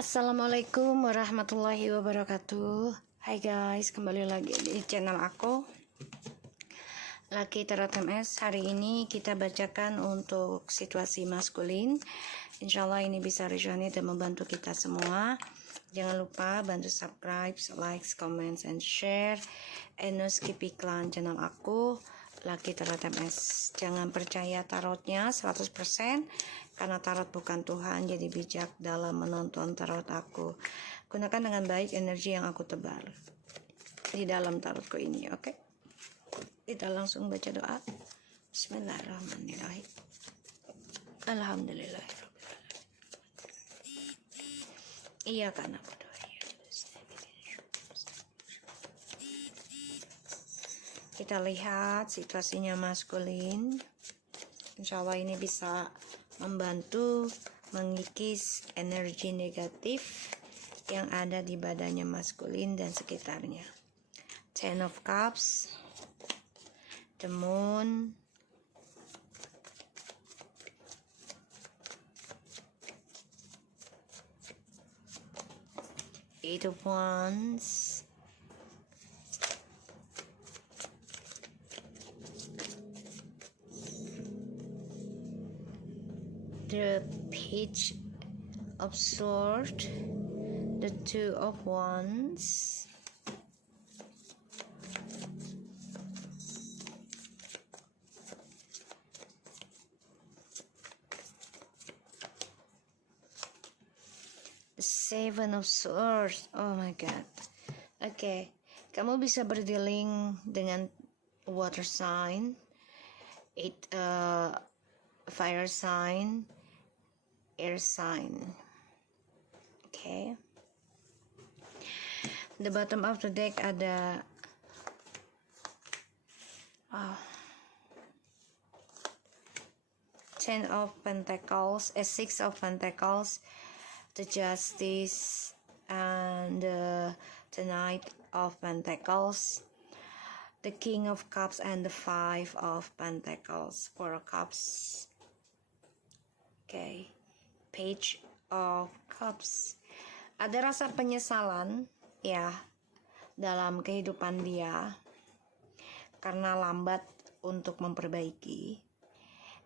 Assalamualaikum warahmatullahi wabarakatuh. Hai guys, kembali lagi di channel aku Lucky Tarot MS. Hari ini kita bacakan untuk situasi maskulin. Insyaallah ini bisa resonate dan membantu kita semua. Jangan lupa bantu subscribe, like, comments, and share. And no skip iklan channel aku Lucky Tarot MS. Jangan percaya tarotnya 100% karena tarot bukan Tuhan, jadi bijak dalam menonton tarot aku. Gunakan dengan baik energi yang aku tebar di dalam tarotku ini, oke? Kita langsung baca doa. Bismillahirrahmanirrahim. Alhamdulillahirrahmanirrahim. Iya karena berdoa. Kita lihat situasinya maskulin. Insya Allah ini bisa membantu mengikis energi negatif yang ada di badannya maskulin dan sekitarnya. Ten of Cups, the Moon, Eight of Wands, the Page of Swords, the Two of Wands, the Seven of Swords. Oh my god. Oke, kamu bisa berdealing dengan water sign, fire sign, air sign. Okay. The bottom of the deck ada Ten of Pentacles, Six of Pentacles, the Justice, and the Knight of Pentacles, the King of Cups, and the Five of Pentacles, Four of Cups. Okay, Page of Cups. Ada rasa penyesalan ya dalam kehidupan dia karena lambat untuk memperbaiki,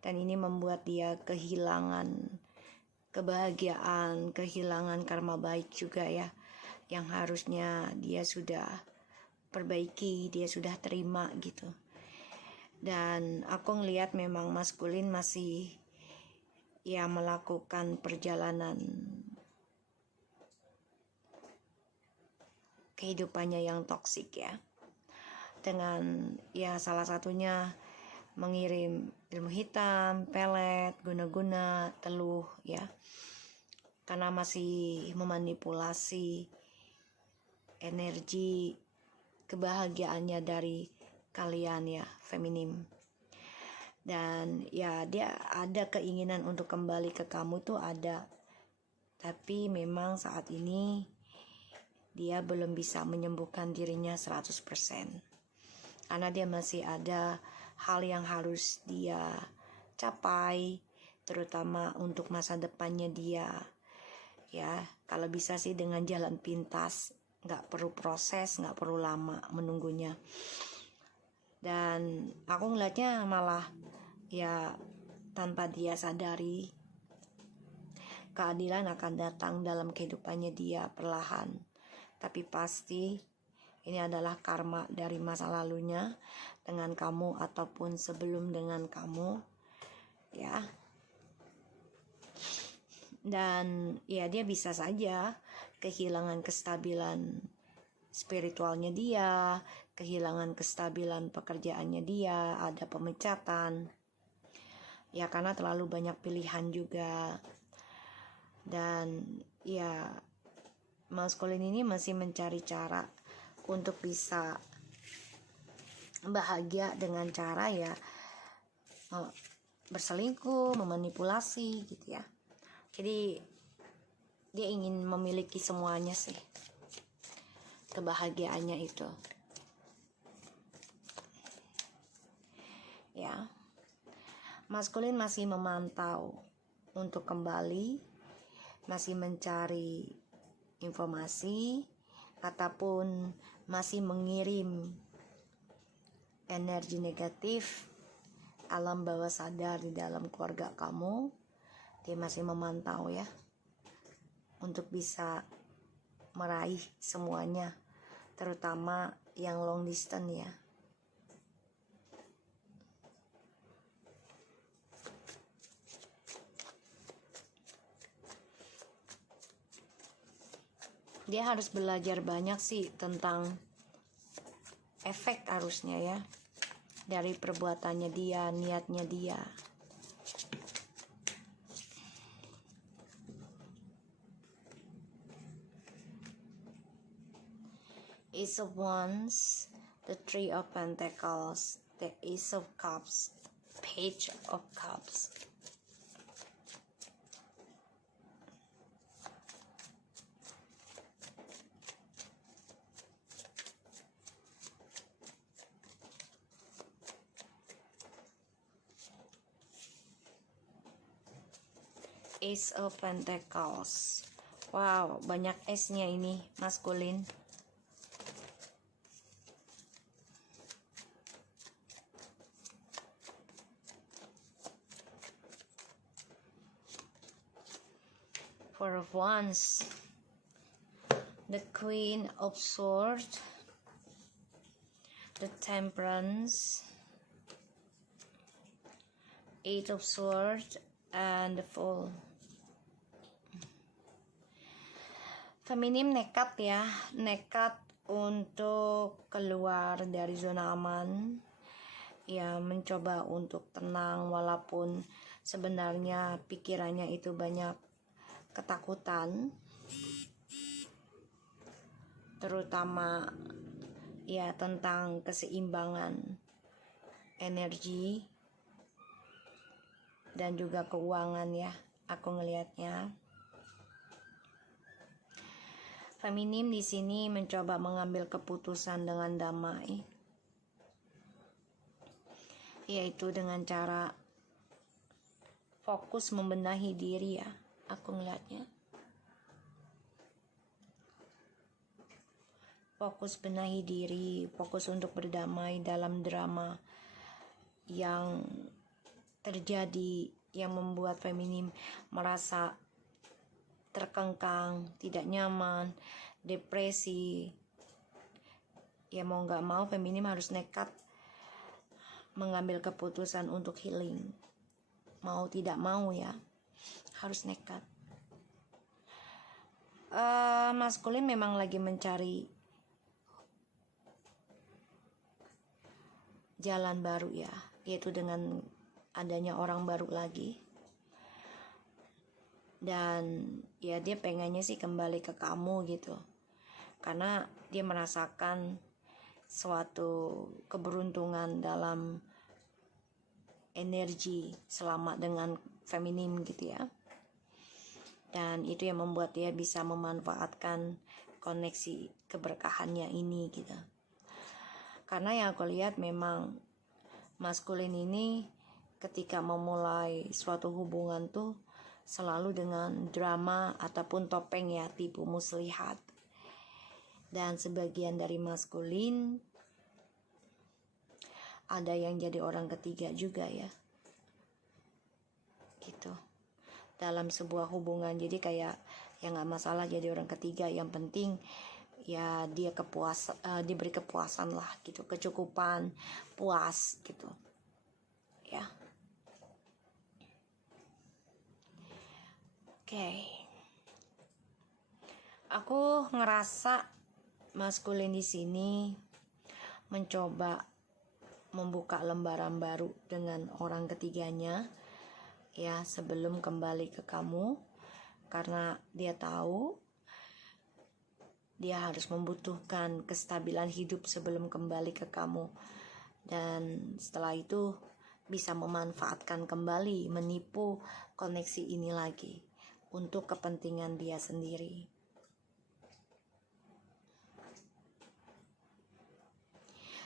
dan ini membuat dia kehilangan kebahagiaan, kehilangan karma baik juga ya, yang harusnya dia sudah perbaiki, dia sudah terima gitu. Dan aku ngelihat memang maskulin masih ya melakukan perjalanan kehidupannya yang toksik ya, dengan ya salah satunya mengirim ilmu hitam, pelet, guna-guna, teluh ya, karena masih memanipulasi energi kebahagiaannya dari kalian ya, feminim. Dan ya dia ada keinginan untuk kembali ke kamu tuh ada, tapi memang saat ini dia belum bisa menyembuhkan dirinya 100% karena dia masih ada hal yang harus dia capai, terutama untuk masa depannya dia ya. Kalau bisa sih dengan jalan pintas, nggak perlu proses, nggak perlu lama menunggunya. Dan aku ngeliatnya malah ya tanpa dia sadari keadilan akan datang dalam kehidupannya dia perlahan, tapi pasti ini adalah karma dari masa lalunya dengan kamu ataupun sebelum dengan kamu ya. Dan ya dia bisa saja kehilangan kestabilan spiritualnya dia, kehilangan kestabilan pekerjaannya dia, ada pemecatan ya karena terlalu banyak pilihan juga. Dan ya maskulin ini masih mencari cara untuk bisa bahagia dengan cara ya berselingkuh, memanipulasi gitu ya. Jadi dia ingin memiliki semuanya sih, kebahagiaannya itu ya. Maskulin masih memantau untuk kembali, masih mencari informasi ataupun masih mengirim energi negatif alam bawah sadar di dalam keluarga kamu, dia masih memantau ya, untuk bisa meraih semuanya, terutama yang long distance ya. Dia harus belajar banyak sih tentang efek harusnya ya, dari perbuatannya dia, niatnya dia. Ace of Wands, the Three of Pentacles, the Ace of Cups, Page of Cups. Ace of Pentacles. Wow, banyak ace-nya ini, maskulin. Four of Wands. The Queen of Swords. The Temperance. Eight of Swords and the Fool. Feminim nekat ya, nekat untuk keluar dari zona aman, ya mencoba untuk tenang walaupun sebenarnya pikirannya itu banyak ketakutan, terutama ya tentang keseimbangan energi dan juga keuangan ya, aku ngelihatnya. Feminim di sini mencoba mengambil keputusan dengan damai, yaitu dengan cara fokus membenahi diri ya, aku ngelihatnya. Fokus benahi diri, fokus untuk berdamai dalam drama yang terjadi yang membuat feminim merasa terkengkang, tidak nyaman, depresi. Ya mau gak mau feminim harus nekat mengambil keputusan untuk healing. Mau tidak mau ya, harus nekat. Maskulin memang lagi mencari jalan baru ya, yaitu dengan adanya orang baru lagi. Dan ya dia pengennya sih kembali ke kamu gitu, karena dia merasakan suatu keberuntungan dalam energi selama dengan feminim gitu ya. Dan itu yang membuat dia bisa memanfaatkan koneksi keberkahannya ini gitu. Karena yang aku lihat memang maskulin ini ketika memulai suatu hubungan tuh selalu dengan drama ataupun topeng ya, tipu muslihat. Dan sebagian dari maskulin ada yang jadi orang ketiga juga ya, gitu, dalam sebuah hubungan. Jadi kayak ya nggak masalah jadi orang ketiga, yang penting ya dia diberi kepuasan lah gitu, kecukupan, puas gitu ya. Oke. Aku ngerasa maskulin di sini mencoba membuka lembaran baru dengan orang ketiganya ya, sebelum kembali ke kamu, karena dia tahu dia harus membutuhkan kestabilan hidup sebelum kembali ke kamu, dan setelah itu bisa memanfaatkan kembali, menipu koneksi ini lagi untuk kepentingan dia sendiri.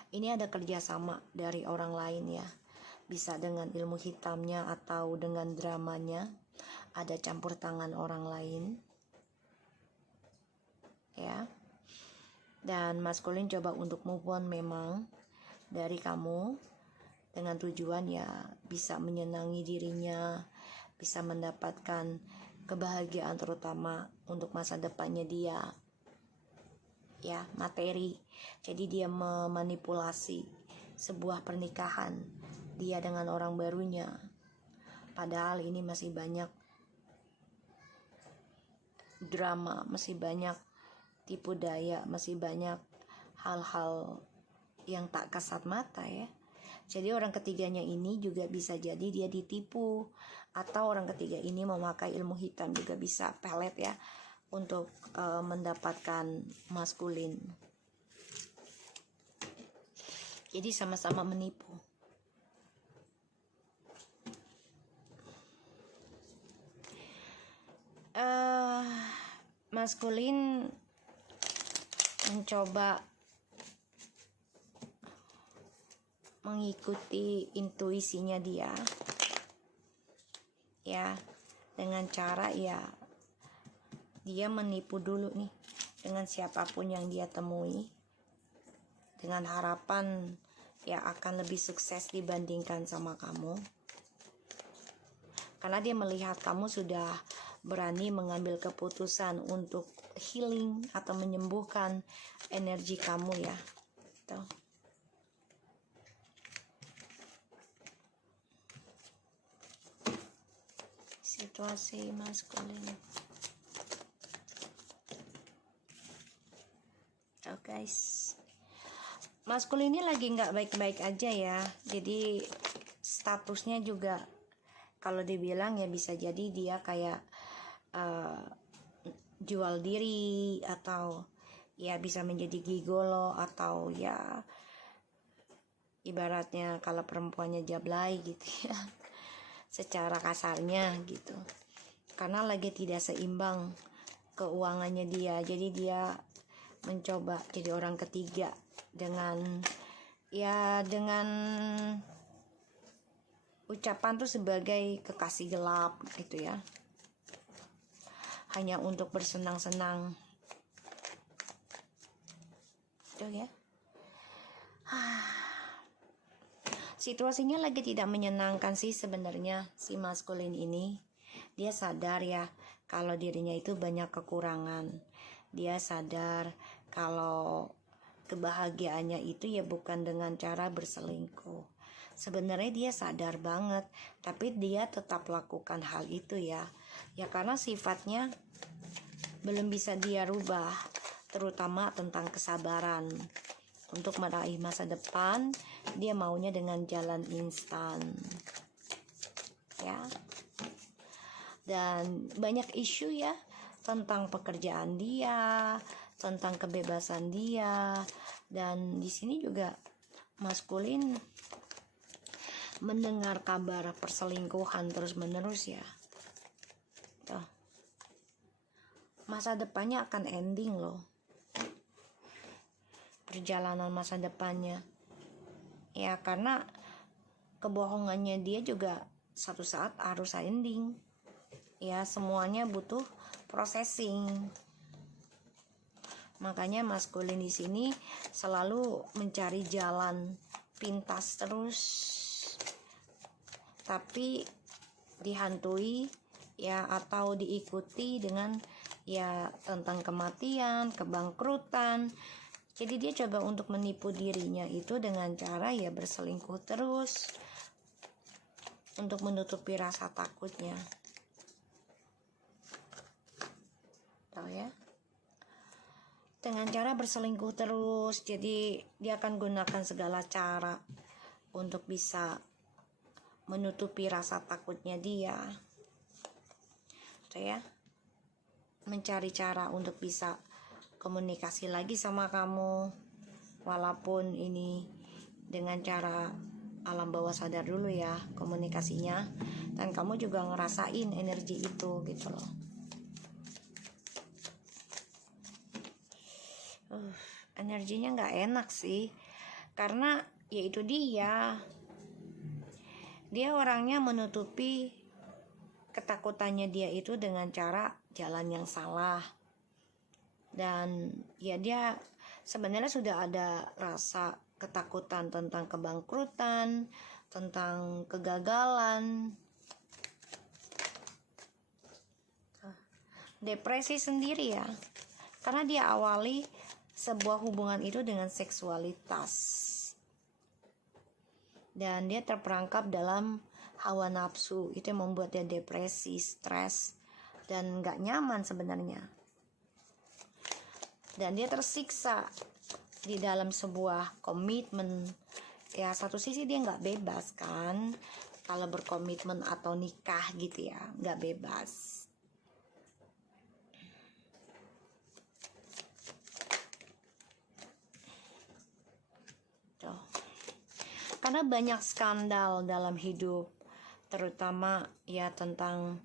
Ini ada kerjasama dari orang lain ya, bisa dengan ilmu hitamnya atau dengan dramanya, ada campur tangan orang lain. Dan maskulin coba untuk move on memang dari kamu, dengan tujuan ya bisa menyenangi dirinya, bisa mendapatkan kebahagiaan terutama untuk masa depannya dia, ya, materi. Jadi dia memanipulasi sebuah pernikahan dia dengan orang barunya, padahal ini masih banyak drama, masih banyak tipu daya, masih banyak hal-hal yang tak kasat mata ya. Jadi orang ketiganya ini juga bisa jadi dia ditipu, atau orang ketiga ini memakai ilmu hitam, juga bisa pelet ya, untuk mendapatkan maskulin. Jadi sama-sama menipu. Maskulin mencoba mengikuti intuisinya dia, ya, dengan cara ya dia menipu dulu nih dengan siapapun yang dia temui, dengan harapan ya akan lebih sukses dibandingkan sama kamu, karena dia melihat kamu sudah berani mengambil keputusan untuk healing atau menyembuhkan energi kamu ya. Tuh. Situasi maskulin. Oh guys, maskulin ini lagi nggak baik-baik aja ya. Jadi statusnya juga kalau dibilang ya bisa jadi dia kayak jual diri, atau ya bisa menjadi gigolo, atau ya ibaratnya kalau perempuannya jablay gitu ya, secara kasarnya gitu, karena lagi tidak seimbang keuangannya dia. Jadi dia mencoba jadi orang ketiga dengan ucapan tuh sebagai kekasih gelap gitu ya, hanya untuk bersenang-senang tuh ya. Situasinya lagi tidak menyenangkan sih sebenarnya si maskulin ini. Dia sadar ya kalau dirinya itu banyak kekurangan. Dia sadar kalau kebahagiaannya itu ya bukan dengan cara berselingkuh. Sebenarnya dia sadar banget, tapi dia tetap lakukan hal itu ya. Ya karena sifatnya belum bisa dia rubah, terutama tentang kesabaran. Untuk meraih masa depan, dia maunya dengan jalan instan. Ya. Dan banyak isu ya tentang pekerjaan dia, tentang kebebasan dia, dan di sini juga maskulin mendengar kabar perselingkuhan terus-menerus ya. Tuh. Masa depannya akan ending loh. Perjalanan masa depannya. Ya karena kebohongannya dia juga satu saat harus ending. Ya semuanya butuh processing. Makanya maskulin di sini selalu mencari jalan pintas terus, tapi dihantui ya atau diikuti dengan ya tentang kematian, kebangkrutan. Jadi dia coba untuk menipu dirinya itu dengan cara ya berselingkuh terus untuk menutupi rasa takutnya. Tahu ya? Dengan cara berselingkuh terus, jadi dia akan gunakan segala cara untuk bisa menutupi rasa takutnya dia. Tuh ya? Mencari cara untuk bisa komunikasi lagi sama kamu, walaupun ini dengan cara alam bawah sadar dulu ya komunikasinya, dan kamu juga ngerasain energi itu gitu loh. Energinya nggak enak sih, karena yaitu dia orangnya menutupi ketakutannya dia itu dengan cara jalan yang salah. Dan ya dia sebenarnya sudah ada rasa ketakutan tentang kebangkrutan, tentang kegagalan, depresi sendiri ya. Karena dia awali sebuah hubungan itu dengan seksualitas. Dan dia terperangkap dalam hawa nafsu. Itu yang membuat dia depresi, stres, dan gak nyaman sebenarnya. Dan dia tersiksa di dalam sebuah komitmen. Ya satu sisi dia gak bebas kan, kalau berkomitmen atau nikah gitu ya, gak bebas. Tuh. Karena banyak skandal dalam hidup, terutama ya tentang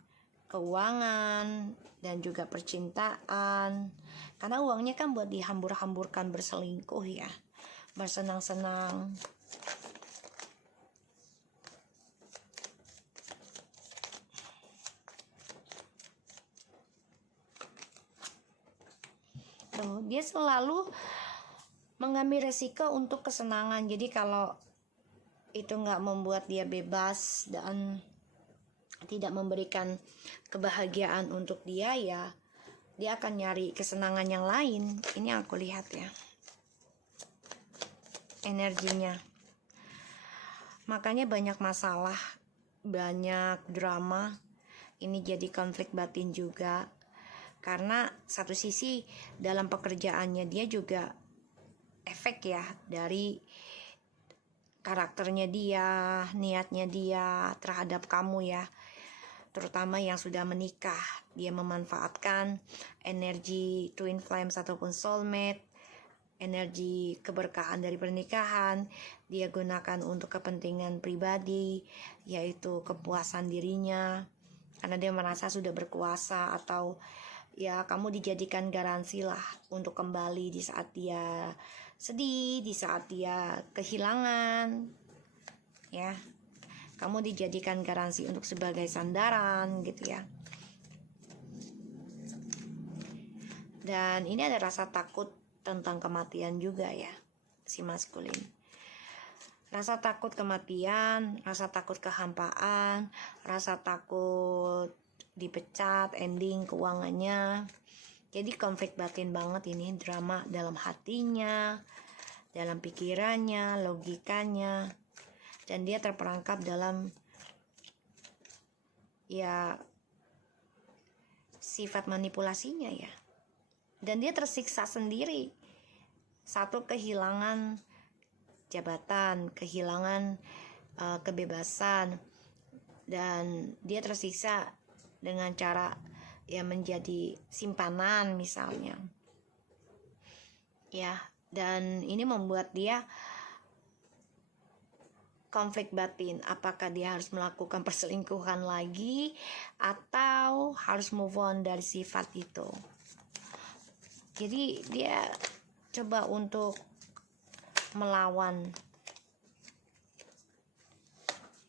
keuangan dan juga percintaan. Karena uangnya kan buat dihambur-hamburkan berselingkuh ya, bersenang-senang. Tuh, dia selalu mengambil resiko untuk kesenangan. Jadi kalau itu nggak membuat dia bebas dan tidak memberikan kebahagiaan untuk dia, ya dia akan nyari kesenangan yang lain. Ini yang aku lihat ya, energinya. Makanya banyak masalah, banyak drama. Ini jadi konflik batin juga. Karena satu sisi dalam pekerjaannya dia juga efek ya dari karakternya dia, niatnya dia terhadap kamu ya. Terutama yang sudah menikah, dia memanfaatkan energi twin flames ataupun soulmate, energi keberkahan dari pernikahan, dia gunakan untuk kepentingan pribadi, yaitu kepuasan dirinya, karena dia merasa sudah berkuasa, atau ya kamu dijadikan garansi lah untuk kembali di saat dia sedih, di saat dia kehilangan, ya. Kamu dijadikan garansi untuk sebagai sandaran gitu ya. Dan ini ada rasa takut tentang kematian juga ya, si maskulin. Rasa takut kematian, rasa takut kehampaan, rasa takut dipecat, ending keuangannya. Jadi konflik batin banget ini, drama dalam hatinya, dalam pikirannya, logikanya. Dan dia terperangkap dalam ya sifat manipulasinya ya. Dan dia tersiksa sendiri. Satu, kehilangan jabatan, kehilangan kebebasan, dan dia tersiksa dengan cara ya menjadi simpanan misalnya. Ya, dan ini membuat dia konflik batin, apakah dia harus melakukan perselingkuhan lagi atau harus move on dari sifat itu. Jadi dia coba untuk melawan,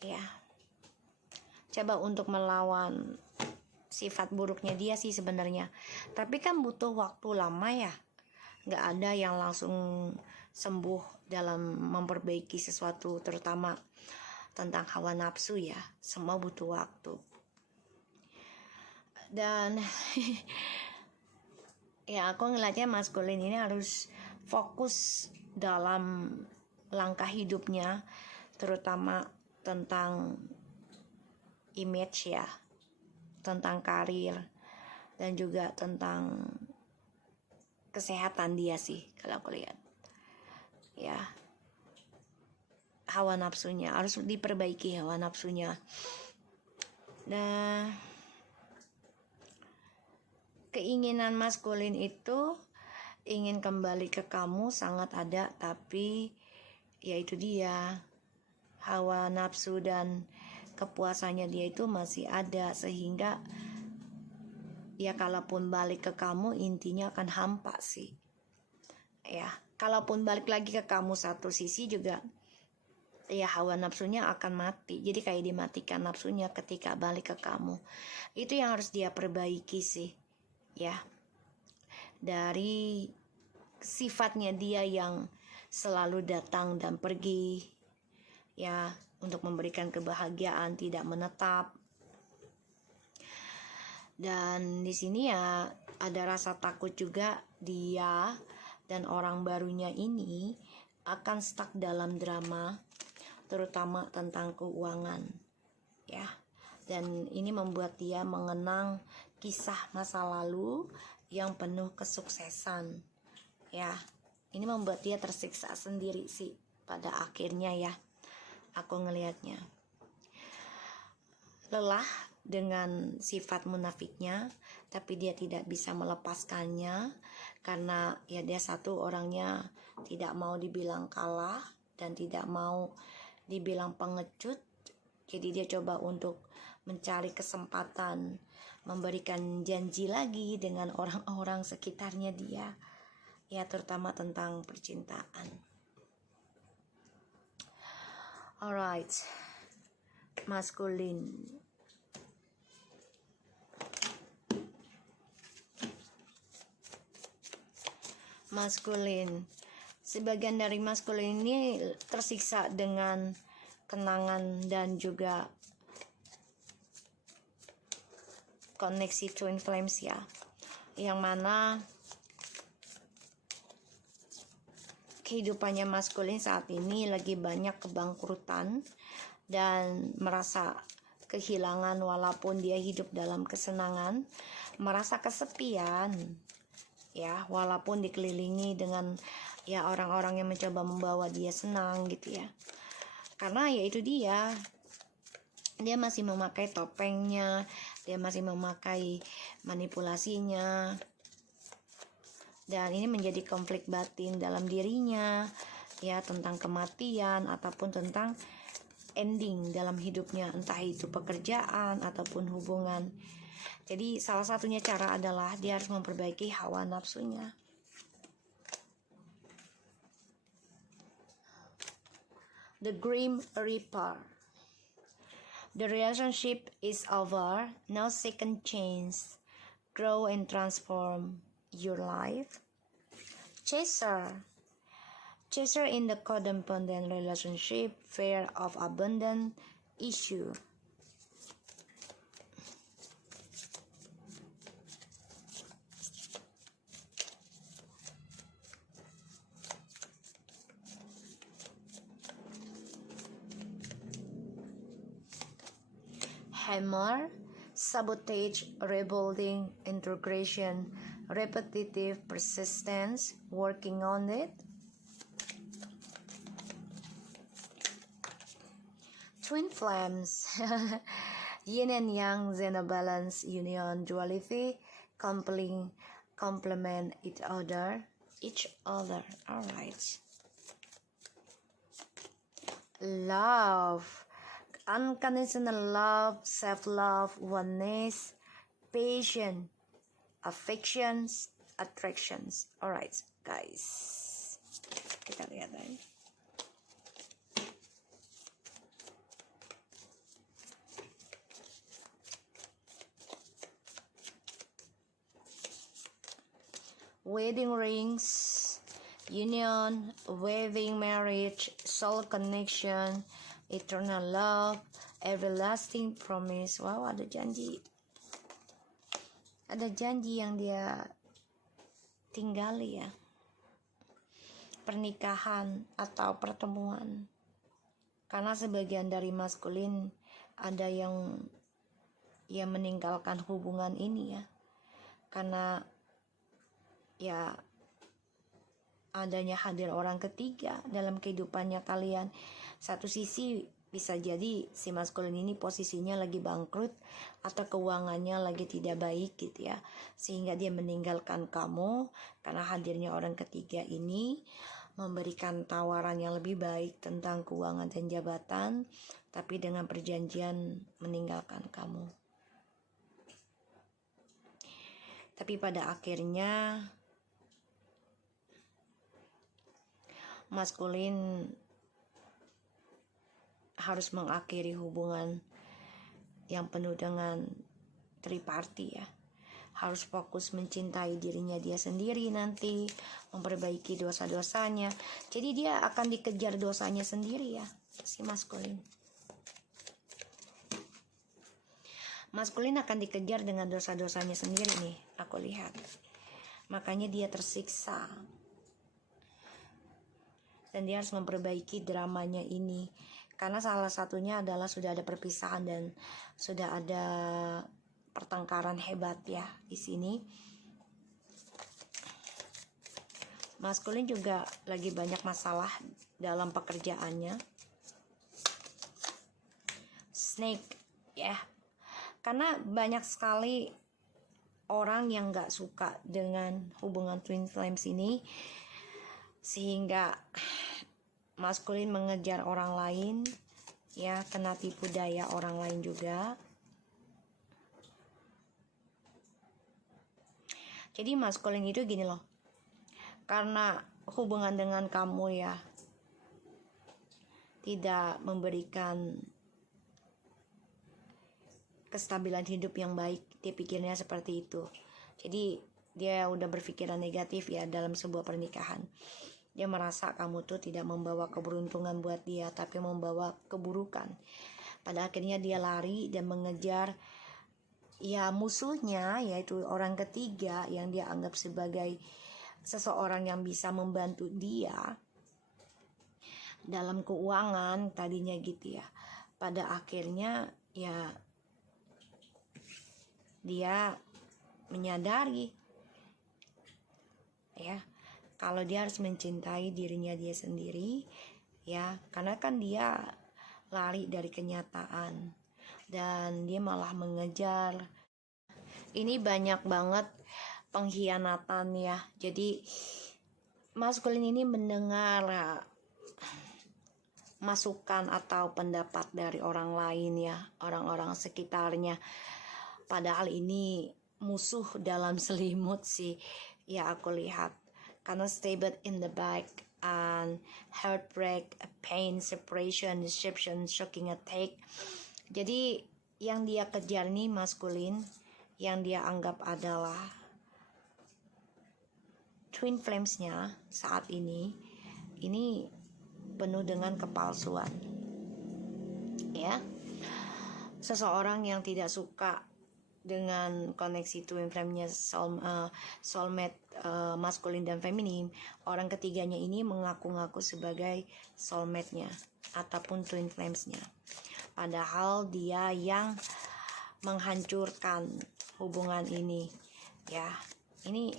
ya, coba untuk melawan sifat buruknya dia sih sebenarnya. Tapi kan butuh waktu lama ya, nggak ada yang langsung sembuh dalam memperbaiki sesuatu, terutama tentang hawa nafsu ya. Semua butuh waktu. Dan ya aku ngeliatnya maskulin ini harus fokus dalam langkah hidupnya, terutama tentang image ya, tentang karir, dan juga tentang kesehatan dia sih kalau aku lihat. Ya, hawa nafsunya harus diperbaiki, hawa nafsunya. Nah, keinginan maskulin itu ingin kembali ke kamu sangat ada, tapi yaitu dia hawa nafsu dan kepuasannya dia itu masih ada, sehingga ya kalaupun balik ke kamu intinya akan hampa sih. Ya, kalaupun balik lagi ke kamu satu sisi juga ya hawa nafsunya akan mati. Jadi kayak dimatikan nafsunya ketika balik ke kamu. Itu yang harus dia perbaiki sih. Ya. Dari sifatnya dia yang selalu datang dan pergi, ya, untuk memberikan kebahagiaan, tidak menetap. Dan di sini ya ada rasa takut juga dia dan orang barunya ini akan stuck dalam drama, terutama tentang keuangan, ya. Dan ini membuat dia mengenang kisah masa lalu yang penuh kesuksesan, ya. Ini membuat dia tersiksa sendiri sih pada akhirnya, ya. Aku ngelihatnya lelah dengan sifat munafiknya, tapi dia tidak bisa melepaskannya karena ya dia satu orangnya tidak mau dibilang kalah dan tidak mau dibilang pengecut. Jadi dia coba untuk mencari kesempatan memberikan janji lagi dengan orang-orang sekitarnya dia, ya, terutama tentang percintaan. Alright, maskulin. Maskulin. Sebagian dari maskulin ini tersiksa dengan kenangan dan juga koneksi twin flames, ya, yang mana kehidupannya maskulin saat ini lagi banyak kebangkrutan dan merasa kehilangan walaupun dia hidup dalam kesenangan, merasa kesepian, ya, walaupun dikelilingi dengan ya orang-orang yang mencoba membawa dia senang gitu, ya. Karena ya itu dia masih memakai topengnya, dia masih memakai manipulasinya, dan ini menjadi konflik batin dalam dirinya, ya, tentang kematian ataupun tentang ending dalam hidupnya, entah itu pekerjaan ataupun hubungan. Jadi salah satunya cara adalah dia harus memperbaiki hawa nafsunya. The Grim Reaper. The relationship is over, no second chance. Grow and transform your life. Chaser. Chaser in the codependent relationship, fear of abandon issue. Hammer, sabotage, rebuilding, integration, repetitive persistence, working on it. Twin flames, yin and yang, Zeno balance, union, duality, complement each other. Alright. Love, unconditional love, self-love, oneness, patience, affections, attractions. Alright, guys, kita lihat aja. Wedding rings, union, wedding marriage, soul connection, eternal love, everlasting promise. Wow, ada janji yang dia tinggali, ya, pernikahan atau pertemuan. Karena sebagian dari maskulin ada yang meninggalkan hubungan ini, ya, karena ya adanya hadir orang ketiga dalam kehidupannya kalian. Satu sisi bisa jadi si maskulin ini posisinya lagi bangkrut atau keuangannya lagi tidak baik gitu, ya, sehingga dia meninggalkan kamu karena hadirnya orang ketiga ini memberikan tawaran yang lebih baik tentang keuangan dan jabatan, tapi dengan perjanjian meninggalkan kamu. Tapi pada akhirnya maskulin harus mengakhiri hubungan yang penuh dengan triparty, ya, harus fokus mencintai dirinya dia sendiri nanti, memperbaiki dosa-dosanya. Jadi dia akan dikejar dosanya sendiri ya, si maskulin. Maskulin akan dikejar dengan dosa-dosanya sendiri nih, aku lihat. Makanya dia tersiksa. Dan dia harus memperbaiki dramanya ini. Karena salah satunya adalah sudah ada perpisahan dan sudah ada pertengkaran hebat ya di sini. Maskulin juga lagi banyak masalah dalam pekerjaannya. Snake ya. Karena banyak sekali orang yang gak suka dengan hubungan twin flames ini, sehingga maskulin mengejar orang lain ya, kena tipu daya orang lain juga. Jadi maskulin itu gini loh, karena hubungan dengan kamu ya tidak memberikan kestabilan hidup yang baik, dia pikirnya seperti itu. Jadi dia udah berpikiran negatif ya dalam sebuah pernikahan. Dia merasa kamu tuh tidak membawa keberuntungan buat dia, tapi membawa keburukan. Pada akhirnya dia lari dan mengejar ya musuhnya, yaitu orang ketiga yang dia anggap sebagai seseorang yang bisa membantu dia dalam keuangan tadinya gitu ya. Pada akhirnya ya dia menyadari ya kalau dia harus mencintai dirinya dia sendiri ya, karena kan dia lari dari kenyataan dan dia malah mengejar. Ini banyak banget pengkhianatan ya. Jadi maskulin ini mendengar masukan atau pendapat dari orang lain ya, orang-orang sekitarnya. Padahal ini musuh dalam selimut sih ya, aku lihat. Karena stabbed in the back and heartbreak, pain, separation, deception, shocking attack. Jadi yang dia kejar nih maskulin, yang dia anggap adalah twin flamesnya saat ini penuh dengan kepalsuan ya. Seseorang yang tidak suka dengan koneksi twin flame-nya soulmate maskulin dan feminin, orang ketiganya ini mengaku-ngaku sebagai soulmate-nya ataupun twin flames-nya. Padahal dia yang menghancurkan hubungan ini ya. Ini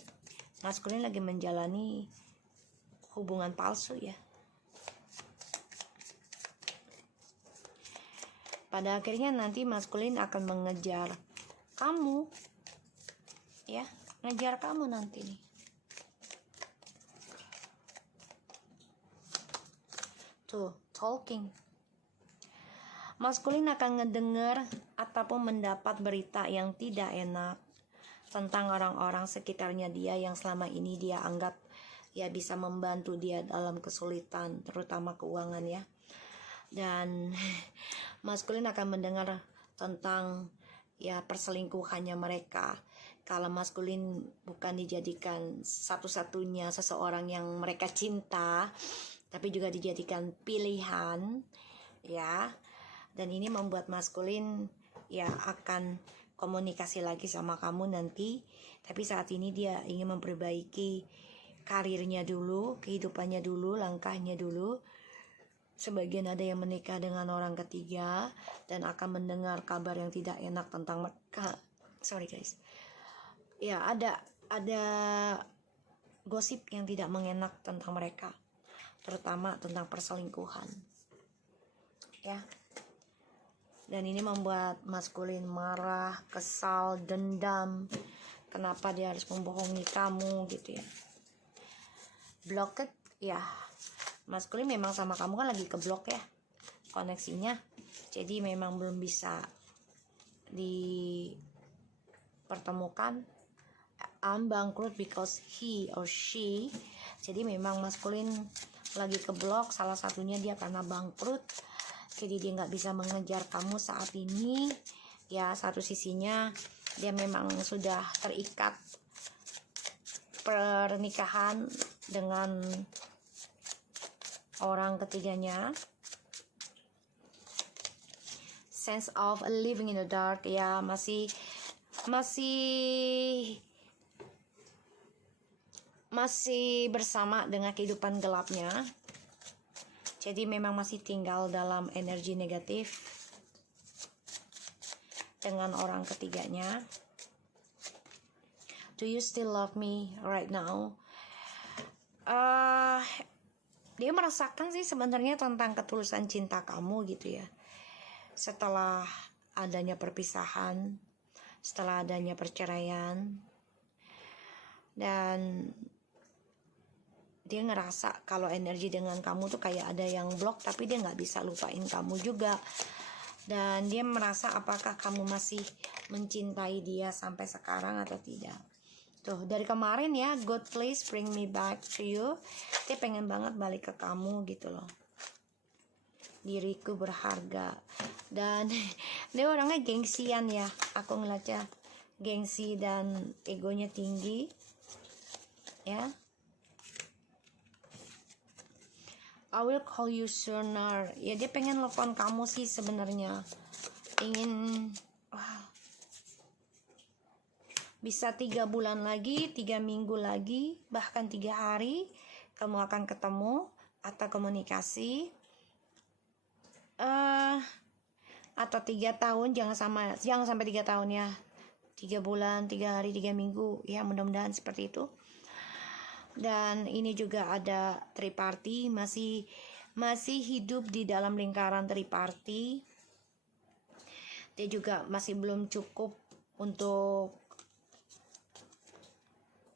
maskulin lagi menjalani hubungan palsu ya. Pada akhirnya nanti maskulin akan mengejar kamu ya, ngejar kamu nanti nih. Tuh, talking. Maskulin akan ngedengar ataupun mendapat berita yang tidak enak tentang orang-orang sekitarnya dia yang selama ini dia anggap ya bisa membantu dia dalam kesulitan, terutama keuangan ya. Dan maskulin akan mendengar tentang ya perselingkuhannya mereka. Kalau maskulin bukan dijadikan satu-satunya seseorang yang mereka cinta, tapi juga dijadikan pilihan ya. Dan ini membuat maskulin ya akan komunikasi lagi sama kamu nanti. Tapi saat ini dia ingin memperbaiki karirnya dulu, kehidupannya dulu, langkahnya dulu. Sebagian ada yang menikah dengan orang ketiga dan akan mendengar kabar yang tidak enak tentang mereka. Sorry guys. Ya, ada gosip yang tidak mengenak tentang mereka, terutama tentang perselingkuhan. Ya. Dan ini membuat maskulin marah, kesal, dendam. Kenapa dia harus membohongi kamu gitu ya. Blocked ya. Maskulin memang sama kamu kan lagi keblok ya koneksinya. Jadi memang belum bisa dipertemukan. I'm bangkrut because he or she. Jadi memang maskulin lagi keblok, salah satunya dia karena bangkrut. Jadi dia nggak bisa mengejar kamu saat ini. Ya, satu sisinya dia memang sudah terikat pernikahan dengan orang ketiganya. Sense of living in the dark, ya, masih bersama dengan kehidupan gelapnya. Jadi memang masih tinggal dalam energi negatif dengan orang ketiganya. Do you still love me right now? Dia merasakan sih sebenarnya tentang ketulusan cinta kamu gitu ya. Setelah adanya perpisahan, setelah adanya perceraian, dan dia ngerasa kalau energi dengan kamu tuh kayak ada yang blok, tapi dia nggak bisa lupain kamu juga. Dan dia merasa apakah kamu masih mencintai dia sampai sekarang atau tidak. Tuh, dari kemarin ya, God please bring me back to you. Dia pengen banget balik ke kamu gitu loh. Diriku berharga. Dan dia orangnya gengsian ya, aku ngeliatnya gengsi dan egonya tinggi ya. I will call you sooner. Ya, dia pengen telepon kamu sih sebenarnya. Ingin bisa 3 bulan lagi, 3 minggu lagi, bahkan 3 hari kamu akan ketemu atau komunikasi. Atau 3 tahun, jangan sampai 3 tahun ya. 3 bulan, 3 hari, 3 minggu ya, mudah-mudahan seperti itu. Dan ini juga ada triparty, masih hidup di dalam lingkaran triparty. Dia juga masih belum cukup untuk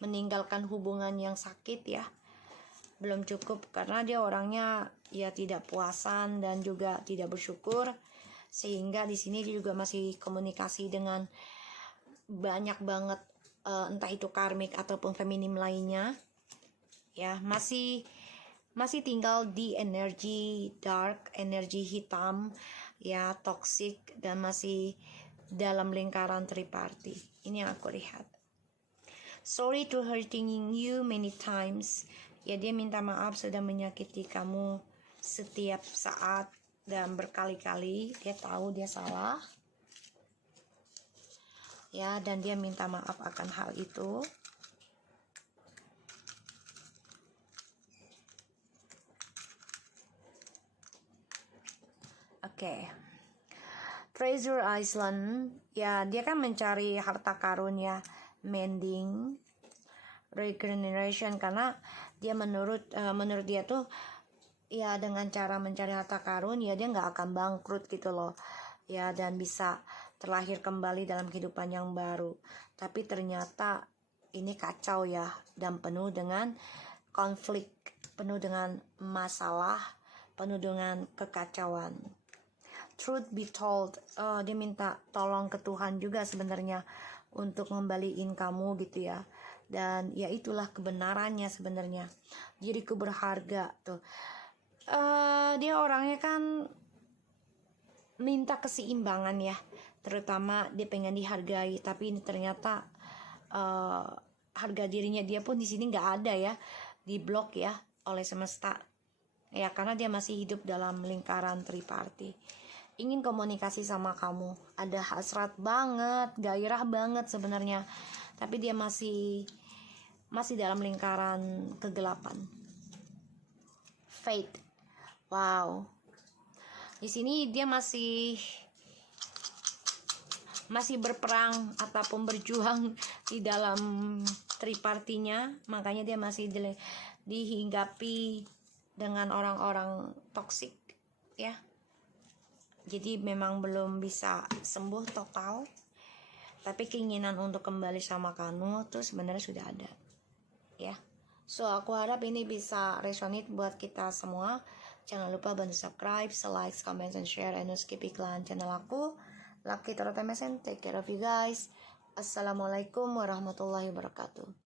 meninggalkan hubungan yang sakit ya. Belum cukup karena dia orangnya ya tidak puasan dan juga tidak bersyukur, sehingga di sini dia juga masih komunikasi dengan banyak banget entah itu karmik ataupun feminim lainnya ya. Masih tinggal di energi dark, energi hitam ya, toxic, dan masih dalam lingkaran triparty. Ini yang aku lihat. Sorry to hurting you many times. Ya, dia minta maaf sudah menyakiti kamu setiap saat dan berkali-kali. Dia tahu dia salah. Ya, dan dia minta maaf akan hal itu. Oke. Treasure Island. Ya, dia kan mencari harta karun ya. Mending, regeneration, karena dia menurut dia tuh ya dengan cara mencari harta karun ya dia nggak akan bangkrut gitu loh ya, dan bisa terlahir kembali dalam kehidupan yang baru. Tapi ternyata ini kacau ya, dan penuh dengan konflik, penuh dengan masalah, penuh dengan kekacauan. Truth be told, dia minta tolong ke Tuhan juga sebenarnya untuk ngembaliin kamu gitu ya. Dan ya itulah kebenarannya sebenarnya. Diriku berharga tuh. Dia orangnya kan minta keseimbangan ya. Terutama dia pengen dihargai, tapi ini ternyata harga dirinya dia pun di sini nggak ada ya, diblok ya oleh semesta. Ya, karena dia masih hidup dalam lingkaran triparty. Ingin komunikasi sama kamu, ada hasrat banget, gairah banget sebenarnya, tapi dia masih dalam lingkaran kegelapan. Fate, wow, di sini dia masih berperang ataupun berjuang di dalam tripartinya, makanya dia masih dihinggapi dengan orang-orang toksik ya. Jadi memang belum bisa sembuh total, tapi keinginan untuk kembali sama kamu tuh sebenarnya sudah ada ya. So aku harap ini bisa resonate buat kita semua. Jangan lupa bantu subscribe, like, comment, and share, and skip iklan channel aku. Lucky Tarot MSN, take care of you guys. Assalamualaikum warahmatullahi wabarakatuh.